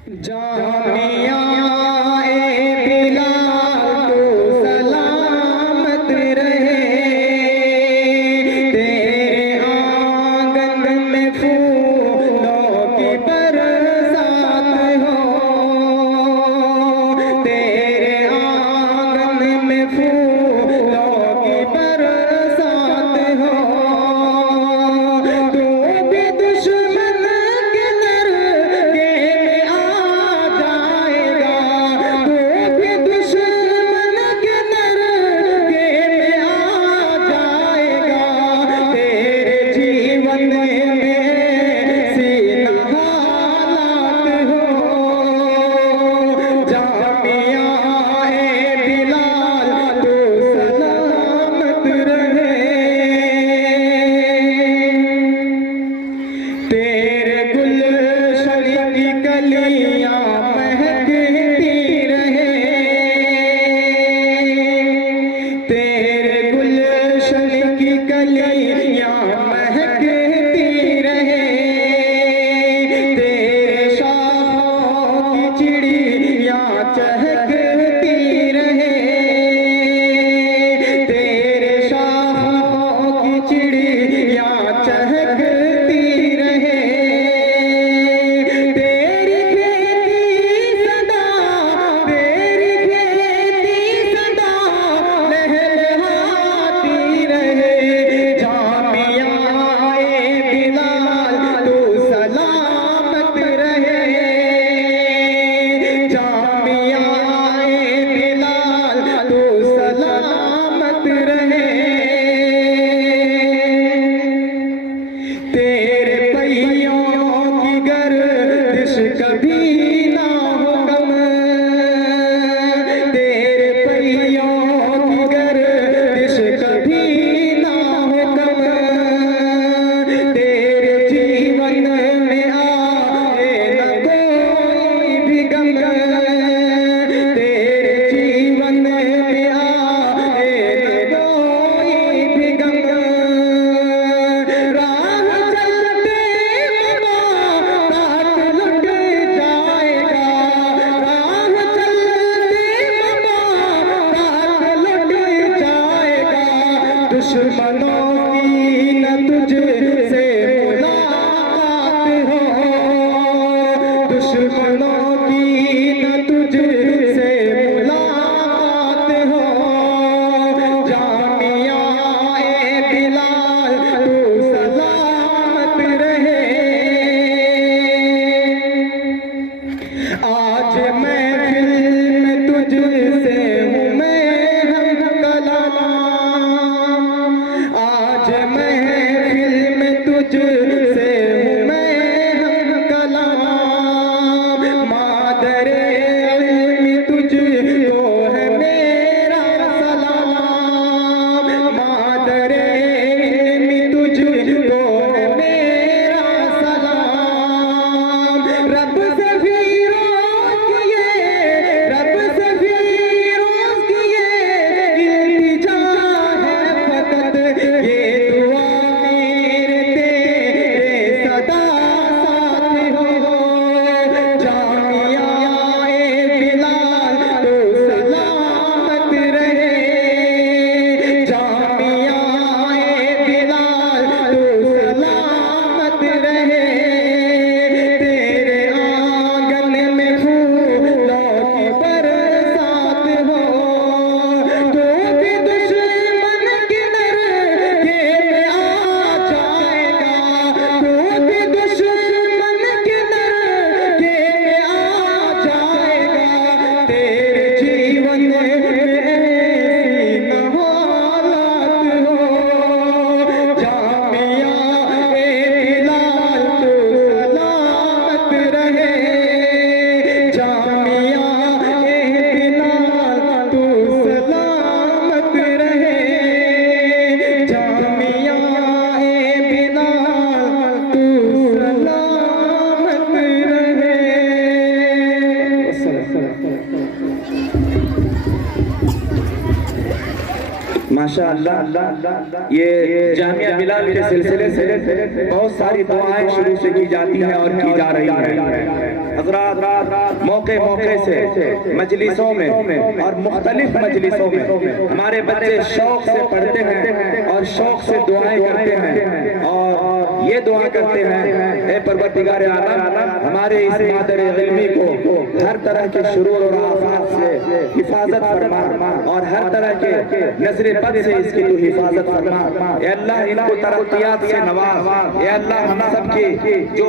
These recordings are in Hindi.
जामिया ए बिलाल तू सलामत रहे, तेरे आंगन में फूलों की बरसात हो, तेरे आंगन में फूलों की बरसात हो। तू भी दुश्मन के दरगे में आ जाएगा, तू भी दुश्मन के दरगे में आ जाएगा, तेरे जीवन में सीना हालात हो। जामिया ए बिलाल तू सलामत रहे, तेरे गुलशन की कलियां महकती रहे, तेरे गुलशन की कलियां महकती रहे, तेरे शाखों की चिड़ियां चहकती रहे, तेरे शाखों की चिड़ियां चहकती रहे, तेरी खेती सदा, तेरी खेती सदा लहलहाती रहे। जामिया ए बिलाल तू सलामत रहे, जामिया ए बिलाल तू सलामत रहे, तेरे पहियों की गर्दिश कभी ना हो कम, तेरे पहियों की गर्दिश कभी ना हो कम, तेरे जीवन में आए न कोई भी गम, तेरे जीवन में आए न कोई भी गम। राह चलते बात लुट जाएगा, राह चलते बात लुट जाएगा, दुश्मनों की न तुझसे मुलाकात हो, दुश्मनों की न तुझसे मुलाकात हो। जामिया ए बिलाल तू सलामत रहे, आज महफिल में तुझसे हूँ मैं हम कलाम, आज महफिल में तुझसे हूँ मैं हम कलाम, मादरे इल्मी तुझको है मेरा सलाम, मादरे इल्मी तुझको है मेरा सलाम। रब से भी रोज़ किए, रब से भी रोज़ किए इल्तिजा है फकत, ये दुआ मेरे तेरे सदा साथ हो। जामिया ए बिलाल तू सलामत रहे, जामिया ए बिलाल तू सलामत रहे, तेरे आंगन में फूलों की बरसात हो। तू भी दुश्मन के दरगे में आ जाएगा, तू भी दुश्मन के दरगे में आ जाएगा, तेरे जीवन में सीना हालात हो। जामिया ए बिलाल तू सलामत रहे, जामिया ए बिलाल तू सलामत रहे, जामिया ए बिलाल तू सलामत रहे। माशाअल्लाह, ये जामिया बिलाल के सिलसिले से बहुत सारी दुआएं शुरू से की जाती हैं और की जा रही हैं। हज़रात मौके मौके से मजलिसों में और मुख्तलिफ मजलिसों में हमारे बच्चे शौक से पढ़ते हैं और शौक से दुआएं करते हैं और ये दुआ करते हैं, ऐ परवरदिगार आलम हमारे इस मादर इल्मी को हर तरह के शुरूर और आफात से हिफाजत फरमा और हर तरह के नजर बद से इसकी तो हिफाजत फरमा। ऐ अल्लाह इनको तरक्कियात से नवाज। ऐ अल्लाह हम सब की जो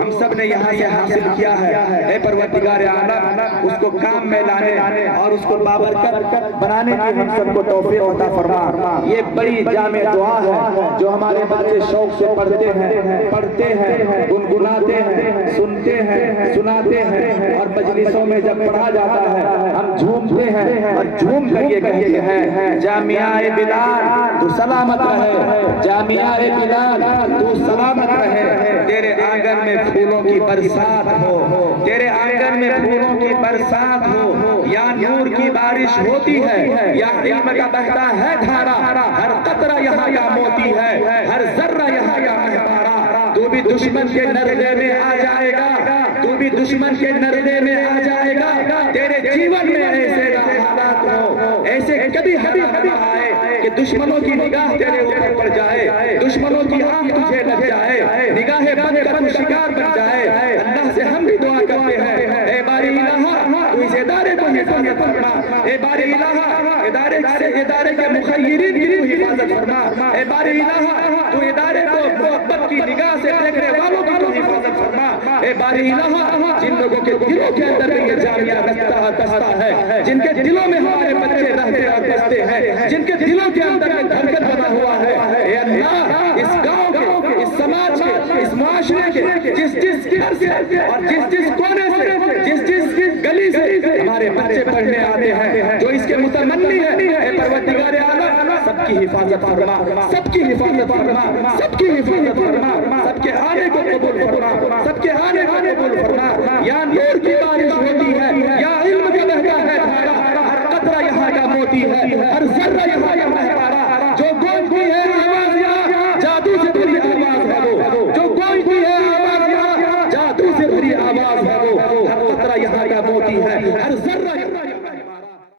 हम सब ने यहाँ से हासिल किया है, ऐ परवरदिगार आलम उसको काम में लाने और उसको बाबरकत बनाने की हम सबको तौफीक अता फरमा। ये बड़ी जामे दुआ है जो हमारे बच्चे शौक से पढ़ते हैं, गुनगुनाते हैं, सुनते हैं, सुनाते हैं और मजलिसों में जब पढ़ा जाता है हम झूमते हैं और झूम कर ये कहते हैं, जामिया-ए बिलाल तू सलामत रहे, जामिया-ए बिलाल तू सलामत रहे। तेरे आंगन में फूलों की बरसात हो, तेरे आंगन में फूलों की बरसात हो, या नूर की बारिश होती है, या इल्म का बहता है धारा, हर कतरा यहाँ का मोती है, हर जर्रा यहाँ का महतारा। तू भी दुश्मन के नरदे में आ जाएगा, तू भी दुश्मन के नरदे में आ जाएगा। तेरे जीवन में ऐसे हालात हो, ऐसे कभी हालात ना आए कि दुश्मनों की निगाह तेरे ऊपर पड़ जाए, दुश्मनों की आंख तुझे लग जाए, निगाहें बंद कर तू शिकार बन जाए। अल्लाह से हम भी दुआ करते हैं, ऐ बारी इलाहा तू इस इदारे को हिफाजत फरमा, ऐ बारी इलाहा इदारे के मुखय्यरीन की तू हिफाजत फरमा, ऐ बारी इलाहा तू इदारे को मोहब्बत की निगाह से देखने वालों की तू हिफाजत फरमा, ऐ बारी इलाहा जिन लोगों के दिलों के अंदर ये जामिया रखता है, जिनके दिलों में हमारे बच्चे रहते और बसते हैं, जिनके दिलों के अंदर में धड़कन बना हुआ है, ऐ अल्लाह इस गांव के, इस समाज के, इस मुआशरे के जिस घर से और जिस कोने से, जिस गली से हमारे बच्चे पढ़ने आते हैं, जो इसके मुतमन्नी है, ऐ परवरदिगार आलम सबकी हिफाजत फरमा, सबकी हिफाजत फरमा, सबकी हिफाजत फरमा, सबके आने को कबूल फरमा, सबके आने को कबूल फरमा। या नूर की बारिश होती